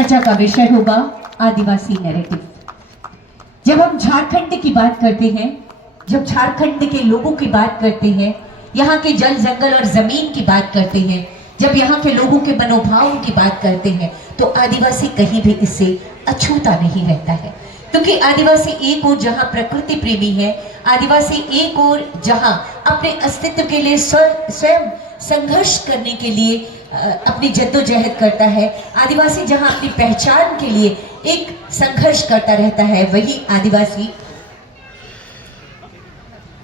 चर्चा का विषय होगा आदिवासी नैरेटिव। जब हम झारखंड की बात करते हैं, जब झारखंड के लोगों की बात करते हैं, यहाँ के जल जंगल और जमीन की बात करते हैं, जब यहाँ के लोगों के मनोभावों की बात करते हैं, तो आदिवासी कहीं भी इससे अछूता नहीं रहता है। क्योंकि आदिवासी एक और जहाँ प्रकृति प्रेमी है, आदिवासी एक और जहाँ अपने अस्तित्व के लिए स्वयं संघर्ष करने के लिए अपनी जद्दोजहद करता है, आदिवासी जहाँ अपनी पहचान के लिए एक संघर्ष करता रहता है,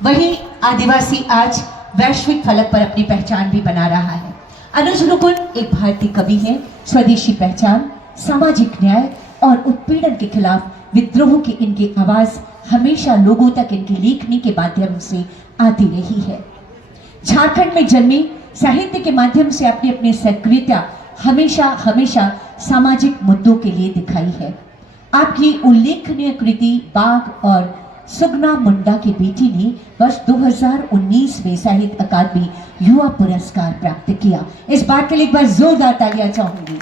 वही आदिवासी आज वैश्विक फलक पर अपनी पहचान भी बना रहा है। अनुज रुकुन एक भारतीय कवि हैं। स्वदेशी पहचान, सामाजिक न्याय और उत्पीड़न के खिलाफ विद्रोह की इनकी आवाज हमेशा लोगों तक इनकी लेखनी के माध्यम से आती रही है। झारखंड में जन्मे, साहित्य के माध्यम से अपनी अपनी सक्रियता हमेशा सामाजिक मुद्दों के लिए दिखाई है। आपकी उल्लेखनीय कृति बाघ और सुगना मुंडा की बेटी ने वर्ष 2019 में साहित्य अकादमी युवा पुरस्कार प्राप्त किया। इस बात के लिए एक बार जोरदार तालियां चाहूंगी।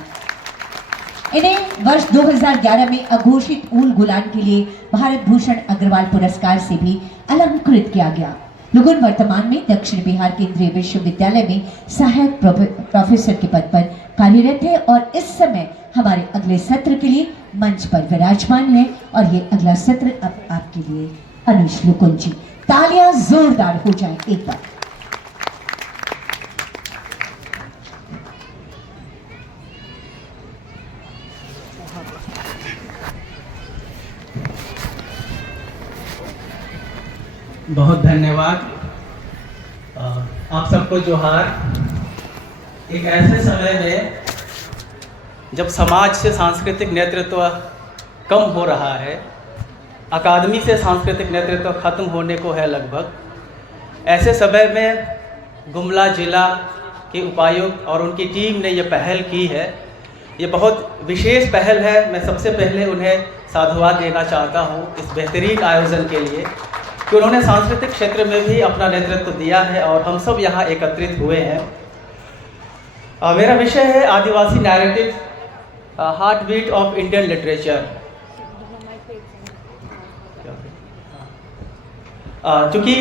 इन्हें वर्ष 2011 में अघोषित ऊल गुलान के लिए भारत भूषण अग्रवाल पुरस्कार से भी अलंकृत किया गया। लुगुन वर्तमान में दक्षिण बिहार केंद्रीय विश्वविद्यालय में सहायक प्रोफेसर के पद पर कार्यरत है और इस समय हमारे अगले सत्र के लिए मंच पर विराजमान है। और ये अगला सत्र अब आपके लिए अनुज लुकुन जी, तालियां जोरदार हो जाए एक बार। बहुत धन्यवाद। आप सबको जोहार। एक ऐसे समय में जब समाज से सांस्कृतिक नेतृत्व कम हो रहा है, अकादमी से सांस्कृतिक नेतृत्व खत्म होने को है लगभग, ऐसे समय में गुमला जिला के उपायुक्त और उनकी टीम ने ये पहल की है। ये बहुत विशेष पहल है। मैं सबसे पहले उन्हें साधुवाद देना चाहता हूँ इस बेहतरीन आयोजन के लिए कि उन्होंने सांस्कृतिक क्षेत्र में भी अपना नेतृत्व दिया है और हम सब यहाँ एकत्रित हुए हैं। मेरा विषय है adivasi narrative, heart beat of Indian literature. चूँकि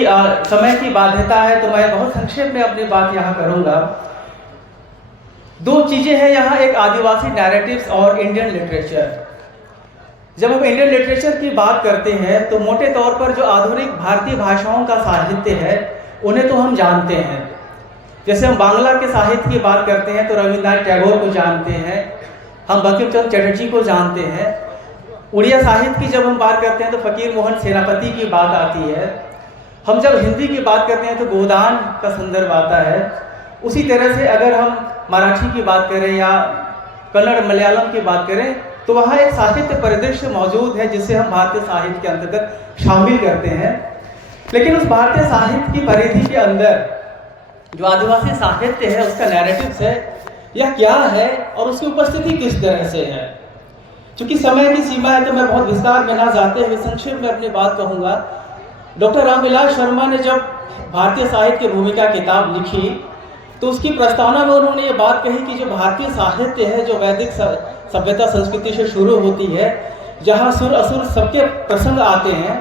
समय की बाध्यता है तो मैं बहुत संक्षेप में अपनी बात यहाँ करूँगा। दो चीज़ें हैं यहाँ, एक आदिवासी नैरेटिव्स और इंडियन लिटरेचर। जब हम इंडियन लिटरेचर की बात करते हैं तो मोटे तौर पर जो आधुनिक भारतीय भाषाओं का साहित्य है उन्हें तो हम जानते हैं। जैसे हम बांग्ला के साहित्य की बात करते हैं तो रविन्द्रनाथ टैगोर को जानते हैं, हम बंकिम चंद्र चटर्जी को जानते हैं। उड़िया साहित्य की जब हम बात करते हैं तो फकीर मोहन सेनापति की बात आती है। हम जब हिंदी की बात करते हैं तो गोदान का संदर्भ आता है। उसी तरह से अगर हम मराठी की बात करें या कन्नड़ मलयालम की बात करें तो वहाँ एक साहित्य परिदृश्य मौजूद है जिसे हम भारतीय साहित्य के अंतर्गत शामिल करते हैं। लेकिन उस भारतीय साहित्य की परिधि के अंदर जो आदिवासी साहित्य है उसका नैरेटिव्स है, यह क्या है और उसकी उपस्थिति किस तरह से है। चूँकि समय की सीमा है तो मैं बहुत विस्तार में ना जाते हुए संक्षेप में अपनी बात कहूँगा। डॉक्टर रामविलास शर्मा ने जब भारतीय साहित्य की भूमिका किताब लिखी तो उसकी प्रस्तावना में उन्होंने ये बात कही कि जो भारतीय साहित्य है, जो वैदिक सभ्यता संस्कृति से शुरू होती है, जहाँ सुर असुर सबके प्रसंग आते हैं,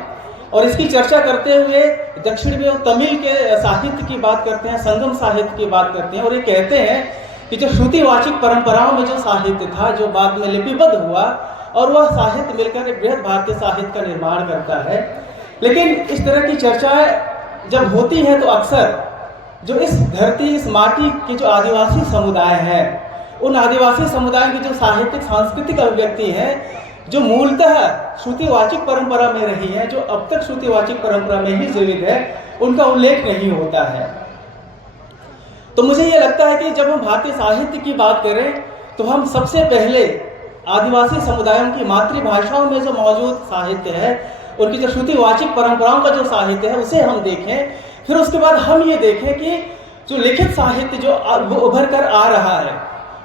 और इसकी चर्चा करते हुए दक्षिण में तमिल के साहित्य की बात करते हैं, संगम साहित्य की बात करते हैं और ये कहते हैं कि जो श्रुतिवाचिक परंपराओं में जो साहित्य था, जो बाद में लिपिबद्ध हुआ और वह साहित्य मिलकर एक बृहद भारतीय साहित्य का निर्माण करता है। लेकिन इस तरह की चर्चाएं जब होती हैं तो अक्सर जो इस धरती, इस माटी के जो आदिवासी समुदाय हैं, उन आदिवासी समुदाय की जो साहित्यिक सांस्कृतिक अभिव्यक्ति है, जो मूलतः श्रुतिवाचिक परंपरा में रही है, जो अब तक श्रुतिवाचिक परंपरा में ही जीवित है, उनका उल्लेख नहीं होता है। तो मुझे ये लगता है कि जब हम भारतीय साहित्य की बात करें तो हम सबसे पहले आदिवासी समुदायों की मातृभाषाओं में जो मौजूद साहित्य है, उनकी जो श्रुतिवाचिक परंपराओं का जो साहित्य है उसे हम देखें। फिर उसके बाद हम ये देखें कि जो लिखित साहित्य जो उभर कर आ रहा है,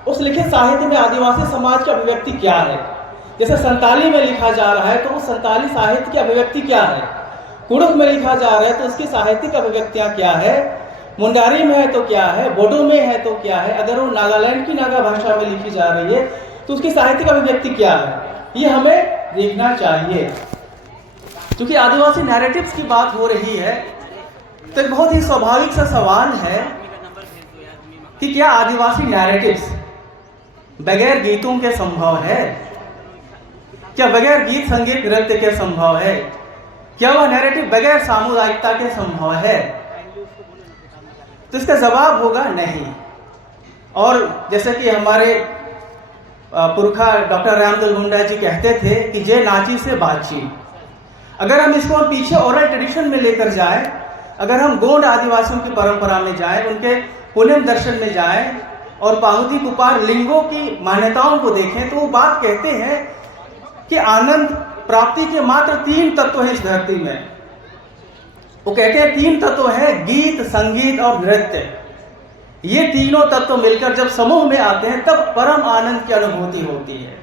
उस लिखित साहित्य में आदिवासी समाज की अभिव्यक्ति क्या है। जैसे संताली में लिखा जा रहा है तो उस संताली साहित्य की अभिव्यक्ति क्या है, कुड़ुख में लिखा जा रहा है तो उसकी साहित्यिक अभिव्यक्तियाँ क्या है, मुंडारी में है तो क्या है, बोडो में है तो क्या है, अगर वो नागालैंड की नागा भाषा में लिखी जा रही है तो उसकी साहित्यिक अभिव्यक्ति क्या है, ये हमें देखना चाहिए। क्योंकि आदिवासी नैरेटिव्स की बात हो रही है तो एक बहुत ही स्वाभाविक सा सवाल है कि क्या आदिवासी नैरेटिव्स बगैर गीतों के संभव है? क्या बगैर गीत संगीत नृत्य के संभव है? क्या वह नैरेटिव बगैर सामुदायिकता के संभव है? तो इसका जवाब होगा नहीं। और जैसे कि हमारे पुरखा डॉक्टर रामदल मुंडा जी कहते थे कि जे नाची से बाची। अगर हम इसको पीछे ओरल ट्रेडिशन में लेकर जाएं, अगर हम गोंड आदिवासियों की परंपरा में जाएं, उनके पुनम दर्शन में जाएं और पाहुती कुपार लिंगों की मान्यताओं को देखें, तो वो बात कहते हैं कि आनंद प्राप्ति के मात्र 3 तत्व हैं इस धरती में। वो कहते हैं 3 तत्व हैं, गीत, संगीत और नृत्य। ये तीनों तत्व मिलकर जब समूह में आते हैं तब परम आनंद की अनुभूति होती है।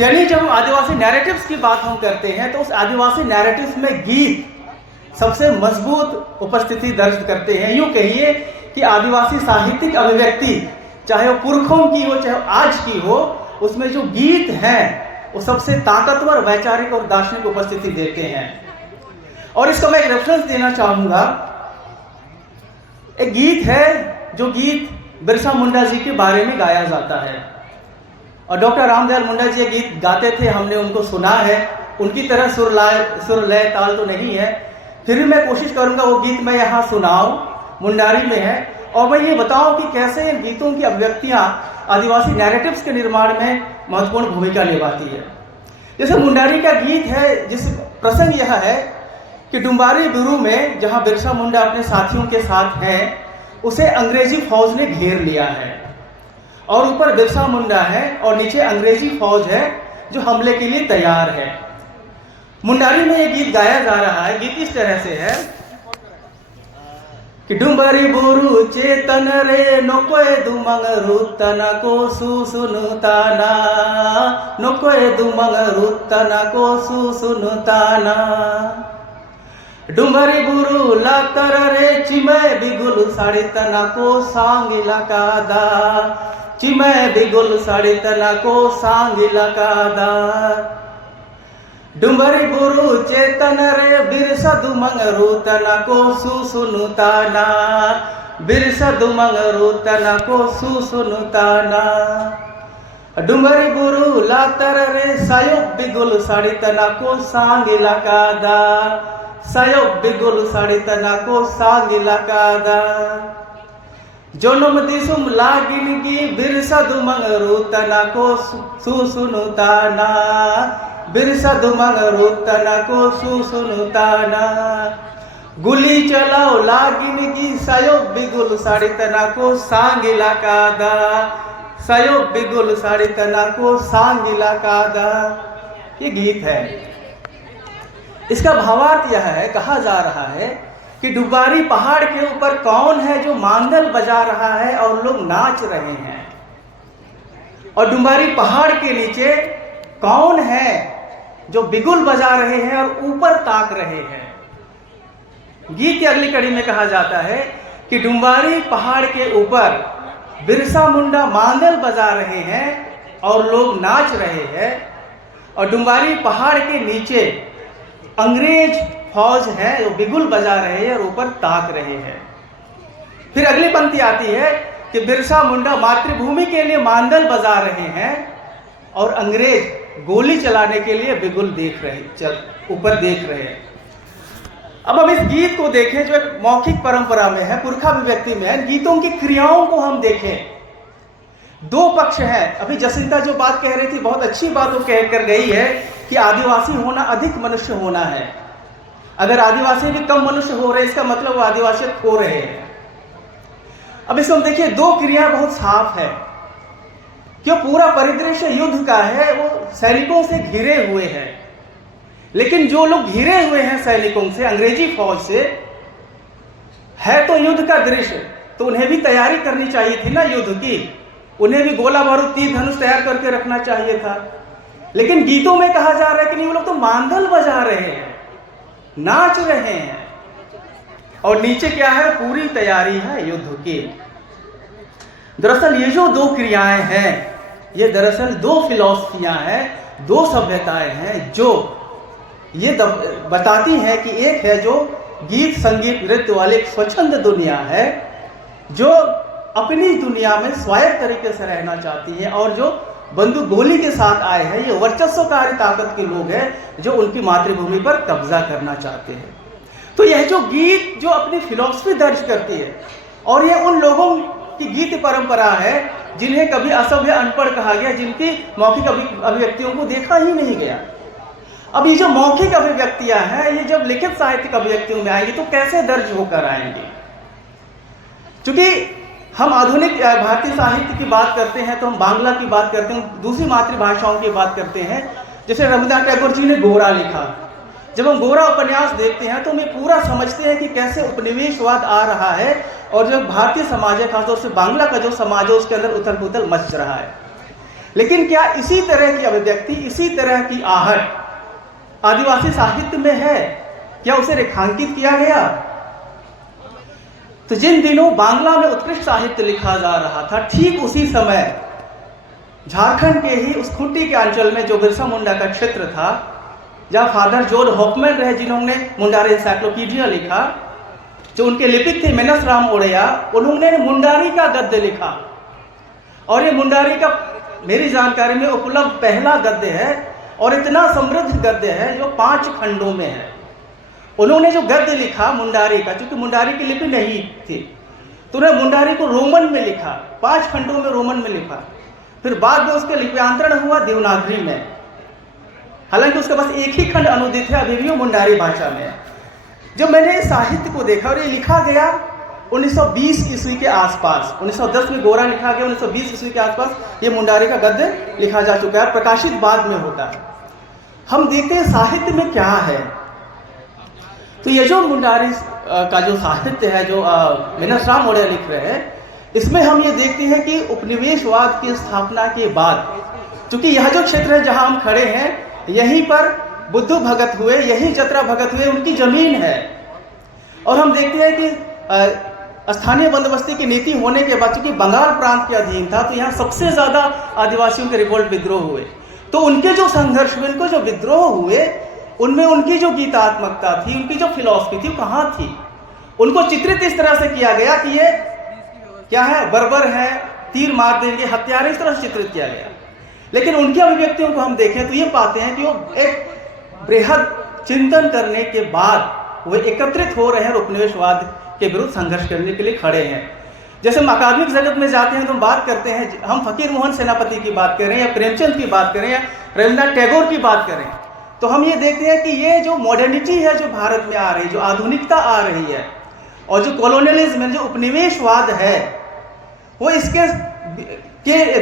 यानी जब हम आदिवासी नैरेटिव्स की बात हम करते हैं तो उस आदिवासी नैरेटिव्स में गीत सबसे मजबूत उपस्थिति दर्ज करते हैं। यूं कहिए कि आदिवासी साहित्यिक अभिव्यक्ति चाहे वो पुरखों की हो चाहे आज की हो, उसमें जो गीत हैं वो सबसे ताकतवर वैचारिक और दार्शनिक उपस्थिति देते हैं। और इसका मैं एक रेफरेंस देना चाहूंगा। एक गीत है जो गीत बिरसा मुंडा जी के बारे में गाया जाता है और डॉक्टर रामदयाल मुंडा जी ये गीत गाते थे, हमने उनको सुना है। उनकी तरह सुर लय ताल तो नहीं है, फिर भी मैं कोशिश करूंगा वो गीत मैं यहाँ सुनाऊं, मुंडारी में है, और मैं ये बताऊं कि कैसे इन गीतों की अभिव्यक्तियां आदिवासी नैरेटिव्स के निर्माण में महत्वपूर्ण भूमिका निभाती है। जैसे मुंडारी का गीत है, जिस प्रसंग यह है कि डुम्बारी बिरू में जहाँ बिरसा मुंडा अपने साथियों के साथ हैं, उसे अंग्रेजी फौज ने घेर लिया है और ऊपर बिरसा मुंडा है और नीचे अंग्रेजी फौज है जो हमले के लिए तैयार है। मुंडारी में यह गीत गाया जा रहा है। गीत इस तरह से है कि डुम्बारी बुरु चेतन रे नोकोए दुमंग रुतना को सुसुनुताना, नोकोए दुमंग रुतना को सुसुनुताना। डुम्बरी बुरु लातर रे चिमय बिगुल साड़ी तना को सांगिला कादा, चिमय बिगुल साड़ी तना को सांगिला कादा। डुम्बरी बुरु चेतन रे बिरसा दुमंग रुतना को सुसुनुताना, बिरसा दुमंग रुतना को सुसुनुताना। डुम्बरी बुरु लातर रे सायोग बिगुल साड़ी तना को सांगिला कादा, सायोग बिगुल साड़ी तना को सांगिला कादा। जोनम दिसुम लागिन की बिरसा दुमंग रुतना को सुसुनुताना, बिरसा दुमंग रुतना को सुसुनुताना। गुली चलाओ लागिन की सायोग बिगुल साड़ी तना को सांगिला कादा, सायोग बिगुल साड़ी तना को सांगिला कादा। ये गीत है। इसका भावार्थ यह है, कहा जा रहा है कि डुब्बारी पहाड़ के ऊपर कौन है जो मांदल बजा रहा है और लोग नाच रहे हैं, और डुब्बारी पहाड़ के नीचे कौन है जो बिगुल बजा रहे हैं और ऊपर ताक रहे हैं। गीत की अगली कड़ी में कहा जाता है कि डुब्बारी पहाड़ के ऊपर बिरसा मुंडा मांदल बजा रहे हैं और लोग नाच रहे हैं, और डुब्बारी पहाड़ के नीचे अंग्रेज फौज है जो बिगुल बजा रहे हैं और ऊपर ताक रहे हैं। फिर अगली पंक्ति आती है कि बिरसा मुंडा मातृभूमि के लिए मांदल बजा रहे हैं और अंग्रेज गोली चलाने के लिए बिगुल देख रहे, ऊपर देख रहे हैं। अब हम इस गीत को देखें जो एक मौखिक परंपरा में है, पुरखा अभिव्यक्ति में है। गीतों की क्रियाओं को हम देखें। 2 पक्ष हैं। अभी जसिंता जो बात कह रही थी, बहुत अच्छी बात वो कह कर गई है कि आदिवासी होना अधिक मनुष्य होना है। अगर आदिवासी भी कम मनुष्य हो रहे, इसका मतलब वो आदिवासी खो रहे हैं। अब इसको हम देखिए, 2 क्रिया बहुत साफ है। क्यों? पूरा परिदृश्य युद्ध का है, वो सैनिकों से घिरे हुए हैं। लेकिन जो लोग घिरे हुए हैं सैनिकों से, अंग्रेजी फौज से, है तो युद्ध का दृश्य, तो उन्हें भी तैयारी करनी चाहिए थी ना युद्ध की। उन्हें भी गोला बारूद तीर धनुष तैयार करके रखना चाहिए था। लेकिन गीतों में कहा जा रहा है कि नहीं, वो लोग तो मांदल बजा रहे हैं, नाच रहे हैं, और नीचे क्या है? पूरी तैयारी है युद्ध की। दरअसल ये जो 2 क्रियाएं हैं, ये दरअसल दो फिलॉसफियाँ हैं, दो सभ्यताएं हैं जो ये बताती हैं कि एक है जो गीत संगीत नृत्य वाली एक स्वच्छंद दुनिया है जो अपनी दुनिया में स्वायत्त तरीके से रहना चाहती है, और जो बंदूक गोली के साथ आए हैं ये वर्चस्वकारी ताकत के लोग हैं जो उनकी मातृभूमि पर कब्जा करना चाहते हैं। तो यह जो गीत जो अपनी फिलॉसफी दर्ज करती है, और ये उन लोगों की गीत परंपरा है जिन्हें कभी असभ्य अनपढ़ कहा गया, जिनकी मौखिक अभिव्यक्तियों को देखा ही नहीं गया। अब ये जो मौखिक अभिव्यक्तियां हैं ये जब लिखित साहित्यिक अभिव्यक्तियों में आएंगी तो कैसे दर्ज होकर आएंगी? क्योंकि हम आधुनिक भारतीय साहित्य की बात करते हैं तो हम बांग्ला की बात करते हैं, दूसरी मातृभाषाओं की बात करते हैं। जैसे रविन्द्रनाथ टैगोर जी ने गोरा लिखा, जब हम गोरा उपन्यास देखते हैं तो हम ये पूरा समझते हैं कि कैसे उपनिवेशवाद आ रहा है, और जो भारतीय समाज है खासतौर से बांग्ला का जो समाज है उसके अंदर उथल पुथल मच रहा है। लेकिन क्या इसी तरह की अभिव्यक्ति, इसी तरह की आहट आदिवासी साहित्य में है? क्या उसे रेखांकित किया गया? तो जिन दिनों बांग्ला में उत्कृष्ट साहित्य लिखा जा रहा था, ठीक उसी समय झारखंड के ही उस खुट्टी के अंचल में जो बिरसा मुंडा का क्षेत्र था, जहाँ फादर जॉर्ज हॉफमैन रहे जिन्होंने मुंडारी एनसाइक्लोपीडिया लिखा, जो उनके लिपिक थे मेनस राम ओड़िया, उन्होंने मुंडारी का गद्य लिखा। और ये मुंडारी का मेरी जानकारी में उपलब्ध पहला गद्य है, और इतना समृद्ध गद्य है जो 5 खंडों में है। उन्होंने जो गद्य लिखा मुंडारी का, क्योंकि मुंडारी की लिपि नहीं थी, तो उन्होंने मुंडारी को रोमन में लिखा, 5 खंडों में रोमन में लिखा। फिर बाद में उसके लिप्यांतरण हुआ देवनागरी में, हालांकि उसके पास एक ही खंड अनुदित है, अभी भी वो मुंडारी भाषा में है। जब मैंने साहित्य को देखा, और ये लिखा गया 1920 ईस्वी के आसपास, 1910 में गोरा लिखा गया, 1920 ईस्वी के आसपास ये मुंडारी का गद्य लिखा जा चुका है, प्रकाशित बाद में होता है। हम देखते हैं साहित्य में क्या है। तो ये जो मुंडारी का जो साहित्य है जो मेनस राम ओड़िया लिख रहे हैं, इसमें हम ये देखते हैं कि उपनिवेशवाद की स्थापना के बाद, क्योंकि यह जो क्षेत्र है जहां हम खड़े हैं, यहीं पर बुद्धू भगत हुए, यहीं जतरा भगत हुए, उनकी जमीन है। और हम देखते हैं कि स्थानीय बंदोबस्ती की नीति होने के बाद, चूंकि बंगाल प्रांत के अधीन था, तो यहाँ सबसे ज्यादा आदिवासियों के रिवोल्ट विद्रोह हुए। तो उनके जो संघर्ष हुए, उनको जो विद्रोह हुए, उनमें उनकी जो गीतात्मकता थी, उनकी जो फिलॉसफी थी, कहाँ थी? उनको चित्रित इस तरह से किया गया कि ये क्या है, बर्बर है, तीर मार देंगे, हत्यारे, इस तरह से चित्रित किया गया। लेकिन उनकी अभिव्यक्तियों को हम देखें तो ये पाते हैं कि वो एक बृहद चिंतन करने के बाद वो एकत्रित हो रहे हैं, उपनिवेशवाद के विरुद्ध संघर्ष करने के लिए खड़े हैं। जैसे हम अकादमिक जगत में जाते हैं तो हम बात करते हैं, हम फकीर मोहन सेनापति की बात करें या प्रेमचंद की बात करें या रविन्द्रनाथ टैगोर की बात करें, तो हम ये देखते हैं कि ये जो मॉडर्निटी है जो भारत में आ रही है, जो आधुनिकता आ रही है, और जो कॉलोनियलिज्म है, जो उपनिवेशवाद है, वो इसके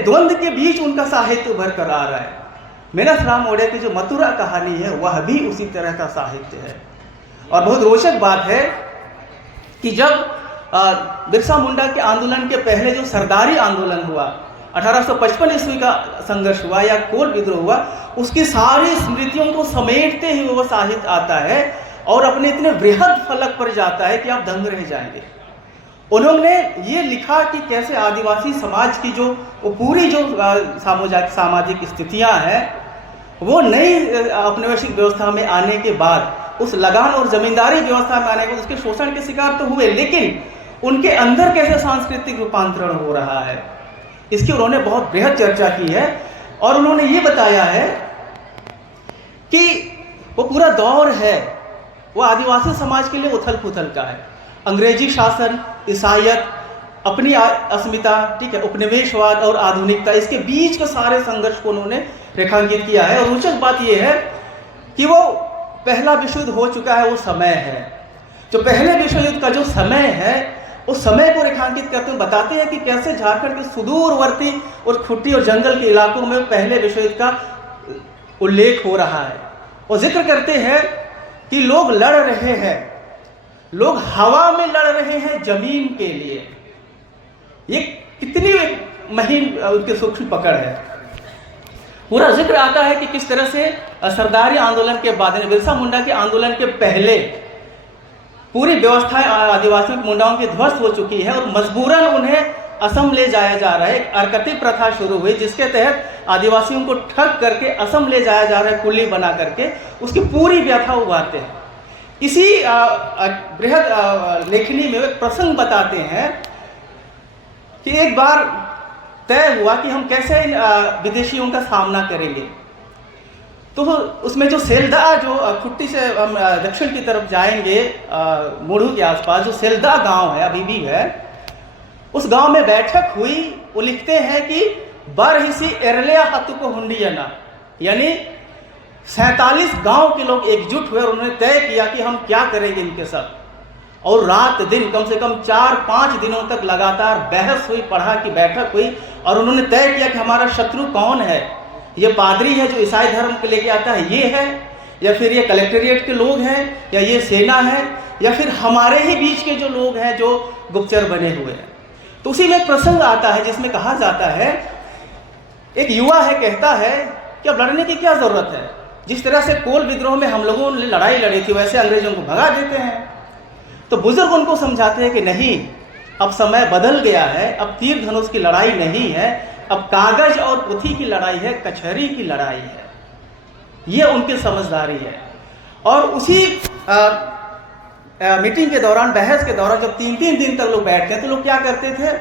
द्वंद्व के बीच उनका साहित्य उभर कर आ रहा है। मेनस राम ओड़िया की जो मथुरा कहानी है वह भी उसी तरह का साहित्य है। और बहुत रोचक बात है कि जब बिरसा मुंडा के आंदोलन के पहले जो सरदारी आंदोलन हुआ, 1855 ईस्वी का संघर्ष हुआ या कोल विद्रोह हुआ, उसकी सारी स्मृतियों को समेटते हुए वह साहित्य आता है और अपने इतने बृहद फलक पर जाता है कि आप दंग रह जाएंगे। उन्होंने ये लिखा कि कैसे आदिवासी समाज की जो वो पूरी जो सामाजिक स्थितियां हैं, वो नई औपनिवेशिक व्यवस्था में आने के बाद, उस लगान और जमींदारी व्यवस्था में आने के बाद उसके शोषण के शिकार तो हुए, लेकिन उनके अंदर कैसे सांस्कृतिक रूपांतरण हो रहा है, इसकी उन्होंने बहुत बृहद चर्चा की है। और उन्होंने ये बताया है कि वो पूरा दौर है वो आदिवासी समाज के लिए उथल पुथल का है। अंग्रेजी शासन, ईसाईयत, अपनी अस्मिता, ठीक है, उपनिवेशवाद और आधुनिकता, इसके बीच के सारे संघर्ष को उन्होंने रेखांकित किया है। और रोचक बात यह है कि वो पहला विश्व युद्ध हो चुका है, वो समय है जो पहले विश्व युद्ध का जो समय है, उस समय को रेखांकित करते हुए बताते हैं कि कैसे झारखंड के सुदूरवर्ती और खुट्टी और जंगल के इलाकों में पहले विश्व युद्ध का उल्लेख हो रहा है। और जिक्र करते हैं कि लोग लड़ रहे हैं, लोग हवा में लड़ रहे हैं जमीन के लिए। ये कितनी महीन उनकी सूक्ष्म पकड़ है। पूरा जिक्र आता है कि किस तरह से सरदारी आंदोलन के बाद, बिरसा मुंडा के आंदोलन के पहले पूरी व्यवस्था आदिवासियों की, मुंडाओं की ध्वस्त हो चुकी है और मजबूरन उन्हें असम ले जाया जा रहा है। एक अर्कती प्रथा शुरू हुई जिसके तहत आदिवासियों को ठग करके असम ले जाया जा रहा है, कुली बना करके। उसकी पूरी व्यथा उभारते हैं। इसी बृहद लेखनी में एक प्रसंग बताते हैं कि एक बार तय हुआ कि हम कैसे विदेशियों का सामना करेंगे। तो उसमें जो सेल्दा, जो खुट्टी से हम दक्षिण की तरफ जाएंगे मुड़ू के आसपास, जो सेल्दा गांव है अभी भी है, उस गांव में बैठक हुई। वो लिखते हैं कि बरहिसी एरलिया हतु को हुंडियना, यानी 47 गांव के लोग एकजुट हुए और उन्होंने तय किया कि हम क्या करेंगे इनके साथ। और रात दिन कम से कम 4-5 दिनों तक लगातार बहस हुई, पढ़ा की बैठक हुई और उन्होंने तय किया कि हमारा शत्रु कौन है। ये पादरी है जो ईसाई धर्म को लेके आता है, ये है, या फिर ये कलेक्ट्रेट के लोग हैं, या ये सेना है, या फिर हमारे ही बीच के जो लोग हैं जो गुप्तचर बने हुए हैं। तो उसी में प्रसंग आता है जिसमें कहा जाता है, एक युवा है कहता है कि अब लड़ने की क्या जरूरत है, जिस तरह से कोल विद्रोह में हम लोगों ने लड़ाई लड़ी थी वैसे अंग्रेजों को भगा देते हैं। तो बुजुर्ग उनको समझाते हैं कि नहीं, अब समय बदल गया है, अब तीर धनुष की लड़ाई नहीं है, अब कागज और पुथी की लड़ाई है, कचहरी की लड़ाई है। ये उनकी समझदारी है। और उसी मीटिंग के दौरान, बहस के दौरान, जब 3-3 दिन तक लोग बैठते हैं तो लोग क्या करते थे,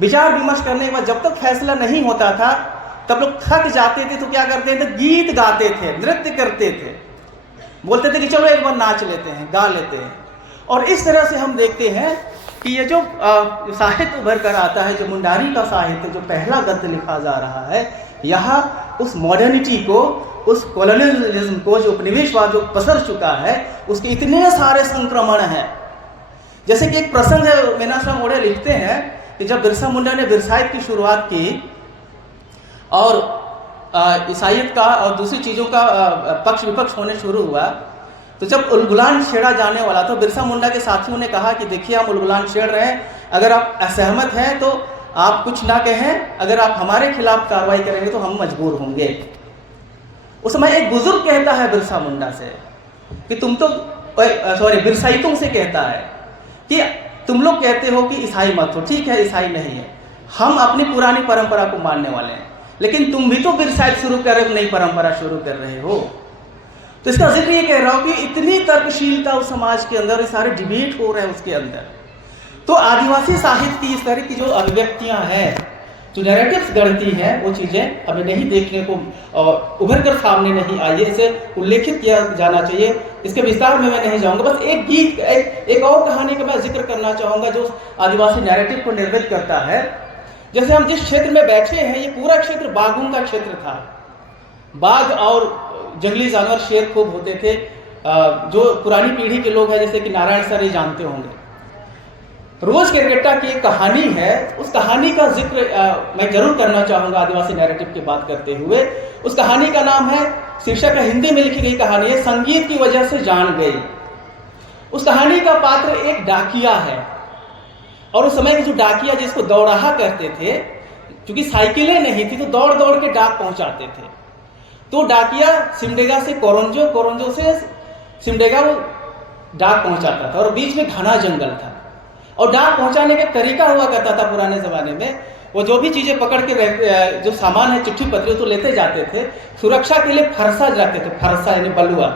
विचार विमर्श करने के बाद जब तक फैसला नहीं होता था तब लोग थक जाते थे तो क्या करते थे, गीत गाते थे, नृत्य करते थे, बोलते थे कि चलो एक बार नाच लेते हैं, गा लेते हैं। और इस तरह से हम देखते हैं कि ये जो साहित्य उभर कर आता है, जो मुंडारी का साहित्य, जो पहला गद्य लिखा जा रहा है, यहाँ उस मॉडर्निटी को, उस कॉलोनियलिज्म को, जो उपनिवेशवाद जो पसर चुका है, उसके इतने सारे संक्रमण हैं। जैसे कि एक प्रसंग है, मीनाक्षी मोड़े लिखते हैं कि जब बिरसा मुंडा ने बिरसाइत की शुरुआत की और ईसाइयत का और दूसरी चीज़ों का पक्ष विपक्ष होने शुरू हुआ, तो जब उलगुलान छेड़ा जाने वाला तो बिरसा मुंडा के साथियों ने कहा कि देखिए हम उलगुलान छेड़ रहे हैं, अगर आप असहमत हैं तो आप कुछ ना कहें, अगर आप हमारे खिलाफ कार्रवाई करेंगे तो हम मजबूर होंगे। उस समय एक बुजुर्ग कहता है बिरसा मुंडा से कि तुम तो बिरसाइतों से कहता है कि तुम लोग कहते हो कि ईसाई मत हो, ठीक है ईसाई नहीं है, हम अपनी पुरानी परंपरा को मानने वाले हैं, लेकिन तुम भी तो बिरसाइत शुरू कर रहे हो, नई परंपरा शुरू कर रहे हो। तो इसका जिक्र ये कह रहा हूं कि इतनी तर्कशीलता उस समाज के अंदर, ये सारे डिबेट हो रहे हैं उसके अंदर। तो आदिवासी साहित्य की इस तरह की जो अभिव्यक्तियां हैं, जो नैरेटिव्स गढ़ती हैं, वो चीज़ें हमें नहीं देखने को उभर कर सामने नहीं आई है। इसे उल्लेखित किया जाना चाहिए। इसके विस्तार में मैं नहीं जाऊंगा, बस एक गीत, एक और कहानी का मैं जिक्र करना चाहूँगा जो आदिवासी नैरेटिव को निर्मित करता है। जैसे हम जिस क्षेत्र में बैठे हैं, ये पूरा क्षेत्र बाघों का क्षेत्र था। बाघ और जंगली जानवर, शेर खूब होते थे। जो पुरानी पीढ़ी के लोग हैं जैसे कि नारायण सर ये जानते होंगे। रोज केरकेट्टा की एक कहानी है, उस कहानी का जिक्र मैं जरूर करना चाहूँगा आदिवासी नैरेटिव की बात करते हुए। उस कहानी का नाम है, शीर्षक है, हिंदी में लिखी गई कहानी है, संगीत की वजह से जान गई। उस कहानी का पात्र एक डाकिया है और उस समय के जो डाकिया जिसको दौड़ाहा करते थे, क्योंकि साइकिलें नहीं थी तो दौड़ दौड़ के डाक पहुंचाते थे। तो डाकिया सिमडेगा से कोरंजो, कोरंजो से सिमडेगा वो डाक पहुंचाता था और बीच में घना जंगल था। और डाक पहुंचाने का तरीका हुआ करता था पुराने ज़माने में, वो जो भी चीज़ें पकड़ के जो सामान है, चिट्ठी पत्री, तो लेते जाते थे। सुरक्षा के लिए फरसा रखते थे, फरसा यानी बलुआ।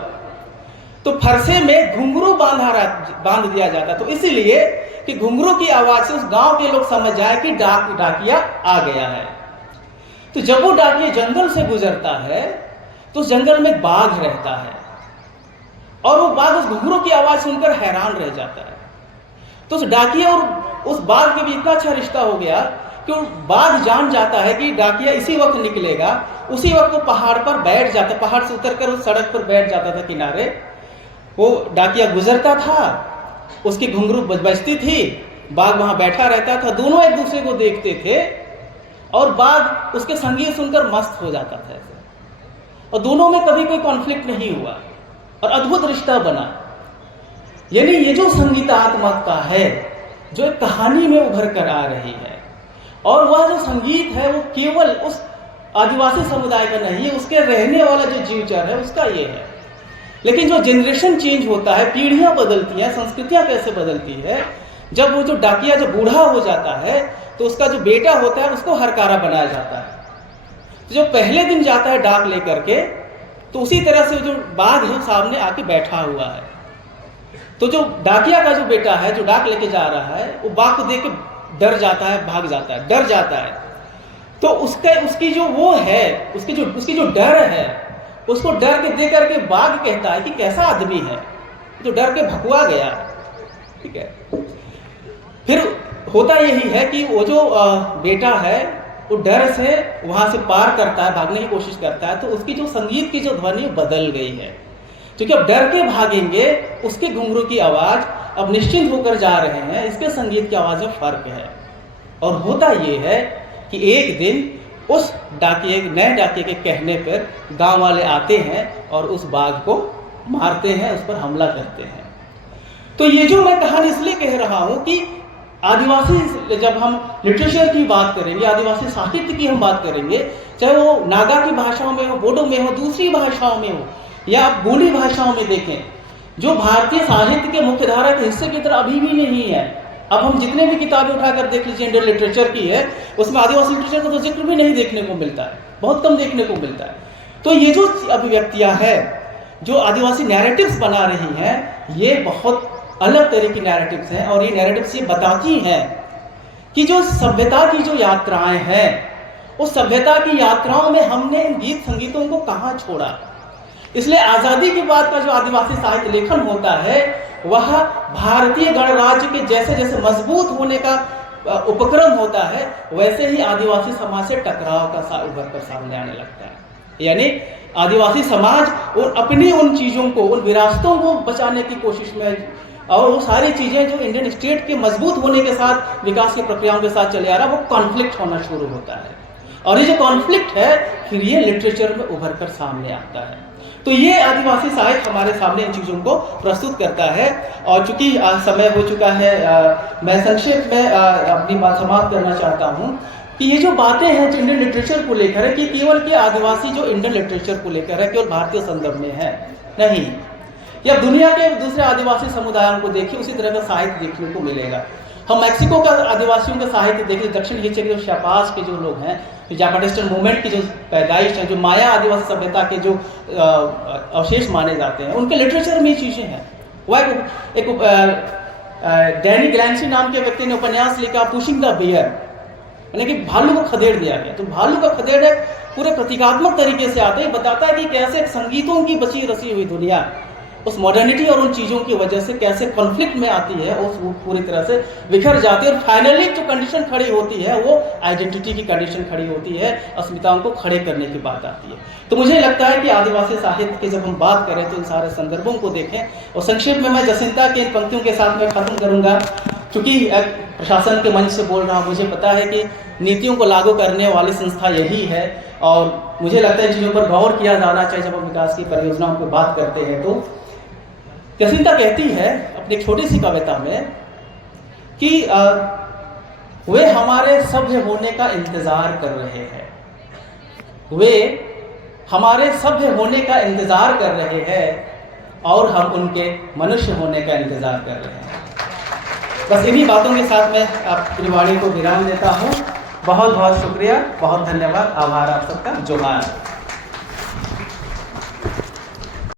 तो फरसे में घुंघरू बांध दिया जाता, तो इसीलिए कि घुंघरू की आवाज़ से उस गांव के लोग समझ जाए कि डाकिया आ गया है। तो जब वो डाकिया जंगल से गुजरता है तो उस जंगल में बाघ रहता है और वो बाघ उस घुंघरू की आवाज़ सुनकर हैरान रह जाता है। तो उस डाकिया और उस बाघ के बीच इतना अच्छा रिश्ता हो गया कि बाघ जान जाता है कि डाकिया इसी वक्त निकलेगा। उसी वक्त वो पहाड़ पर बैठ जाता, पहाड़ से उतरकर उस सड़क पर बैठ जाता था किनारे। वो डाकिया गुजरता था, उसकी घुंघरू बजती थी, बाघ वहां बैठा रहता था, दोनों एक दूसरे को देखते थे और बाघ उसके संगीत सुनकर मस्त हो जाता था ऐसे। और दोनों में कभी कोई कॉन्फ्लिक्ट नहीं हुआ और अद्भुत रिश्ता बना। यानी ये जो संगीतात्मकता है जो एक कहानी में उभर कर आ रही है, और वह जो संगीत है वो केवल उस आदिवासी समुदाय का नहीं है, उसके रहने वाला जो जीवचर है उसका ये है। लेकिन जो जनरेशन चेंज होता है, पीढ़ियां बदलती हैं, संस्कृतियां कैसे बदलती है, जब वो जो डाकिया जब बूढ़ा हो जाता है तो उसका जो बेटा होता है उसको हरकारा बनाया जाता है। तो जो पहले दिन जाता है डाक लेकर के, तो उसी तरह से जो बाघ है सामने आके बैठा हुआ है। तो जो डाकिया का जो बेटा है जो डाक लेके जा रहा है, वो बाघ को देख के डर जाता है, भाग जाता है, डर जाता है। तो उसकी जो वो है, उसकी जो डर है, उसको डर के दे करके बाघ कहता है कि कैसा आदमी है जो डर के भकुआ गया। ठीक है, फिर होता यही है कि वो जो बेटा है वो डर से वहां से पार करता है, भागने की कोशिश करता है, तो उसकी जो संगीत की जो ध्वनि बदल गई है, क्योंकि अब डर के भागेंगे, उसके घुंघरू की आवाज अब निश्चिंत होकर जा रहे हैं, इसके संगीत की आवाज में फर्क है। और होता ये है कि एक दिन उस नए डाकिए के कहने पर गांव वाले आते हैं और उस बाघ को मारते हैं, उस पर हमला करते हैं। तो ये जो मैं कहानी इसलिए कह रहा हूं कि आदिवासी, जब हम लिटरेचर की बात करेंगे, आदिवासी साहित्य की हम बात करेंगे, चाहे वो नागा की भाषाओं में हो, बोडो में हो, दूसरी भाषाओं में हो, या आप बोली भाषाओं में देखें, जो भारतीय साहित्य के मुख्य धारा के हिस्से की तरह अभी भी नहीं है। अब हम जितने भी किताबें उठाकर देख लीजिए इंडियन लिटरेचर की है, उसमें आदिवासी लिटरेचर का तो जिक्र भी नहीं देखने को मिलता है, बहुत कम देखने को मिलता है। तो ये जो अभिव्यक्तियां हैं, जो आदिवासी नैरेटिव्स बना रही हैं, ये बहुत अलग तरह की नैरेटिव्स हैं। और ये नैरेटिव्स ये बताती हैं कि जो सभ्यता की जो यात्राएं हैं, उस सभ्यता की यात्राओं में हमने इन गीत संगीतों को कहाँ छोड़ा। इसलिए आज़ादी के बाद का जो आदिवासी साहित्य लेखन होता है, वह भारतीय गणराज्य के जैसे जैसे मजबूत होने का उपक्रम होता है, वैसे ही आदिवासी समाज से टकराव का उभर कर सामने आने लगता है। यानी आदिवासी समाज और अपनी उन चीज़ों को, उन विरासतों को बचाने की कोशिश में, और वो सारी चीज़ें जो इंडियन स्टेट के मजबूत होने के साथ, विकास की प्रक्रियाओं के साथ चले आ रहा है, वो कॉन्फ्लिक्ट होना शुरू होता है। और ये जो कॉन्फ्लिक्ट है, फिर ये लिटरेचर में उभर कर सामने आता है। तो ये आदिवासी साहित्य हमारे सामने इन चीज़ों को प्रस्तुत करता है। और चूंकि समय हो चुका है, मैं संक्षेप में अपनी बात समाप्त करना चाहता हूँ कि ये जो बातें हैं जो इंडियन लिटरेचर को लेकर है, कि केवल के आदिवासी जो इंडियन लिटरेचर को लेकर है, केवल भारतीय संदर्भ में है नहीं, या दुनिया के दूसरे आदिवासी समुदायों को देखिए, उसी तरह का साहित्य देखने को मिलेगा। हम मैक्सिको का आदिवासियों का साहित्य देखें, दक्षिण एशिया के जो शापास के जो लोग हैं, जो जापानिस्टन मूवमेंट की जो पैदाइश है, जो माया आदिवासी सभ्यता के जो अवशेष माने जाते हैं, उनके लिटरेचर में ये चीज़ें हैं। वह एक डैनी ग्लैंसी नाम के व्यक्ति ने उपन्यास लिखा, पुशिंग द बियर, यानी कि भालू को खदेड़ दिया गया। तो भालू का खदेड़ पूरे प्रतीकात्मक तरीके से आता है, बताता है कि कैसे संगीतों की बची रसी हुई दुनिया उस मॉडर्निटी और उन चीज़ों की वजह से कैसे कॉन्फ्लिक्ट में आती है, उस पूरी तरह से बिखर जाती है। और फाइनली जो कंडीशन खड़ी होती है, वो आइडेंटिटी की कंडीशन खड़ी होती है, अस्मिताओं को खड़े करने की बात आती है। तो मुझे लगता है कि आदिवासी साहित्य की जब हम बात करें तो इन सारे संदर्भों को देखें। और संक्षेप में मैं जसिंता के इन पंक्तियों के साथ में खत्म करूंगा, क्योंकि प्रशासन के मंच से बोल रहा हूँ, मुझे पता है कि नीतियों को लागू करने वाली संस्था यही है, और मुझे लगता है इन चीज़ों पर गौर किया जाना चाहिए जब हम विकास की परियोजनाओं की बात करते हैं। तो जसिंता कहती है अपनी छोटी सी कविता में कि वे हमारे सभ्य होने का इंतजार कर रहे हैं, वे हमारे सभ्य होने का इंतजार कर रहे हैं, और हम उनके मनुष्य होने का इंतजार कर रहे हैं। बस इन्हीं बातों के साथ मैं अपनी वाणी को विराम देता हूँ। बहुत बहुत शुक्रिया, बहुत धन्यवाद, आभार आप सबका, जोहार।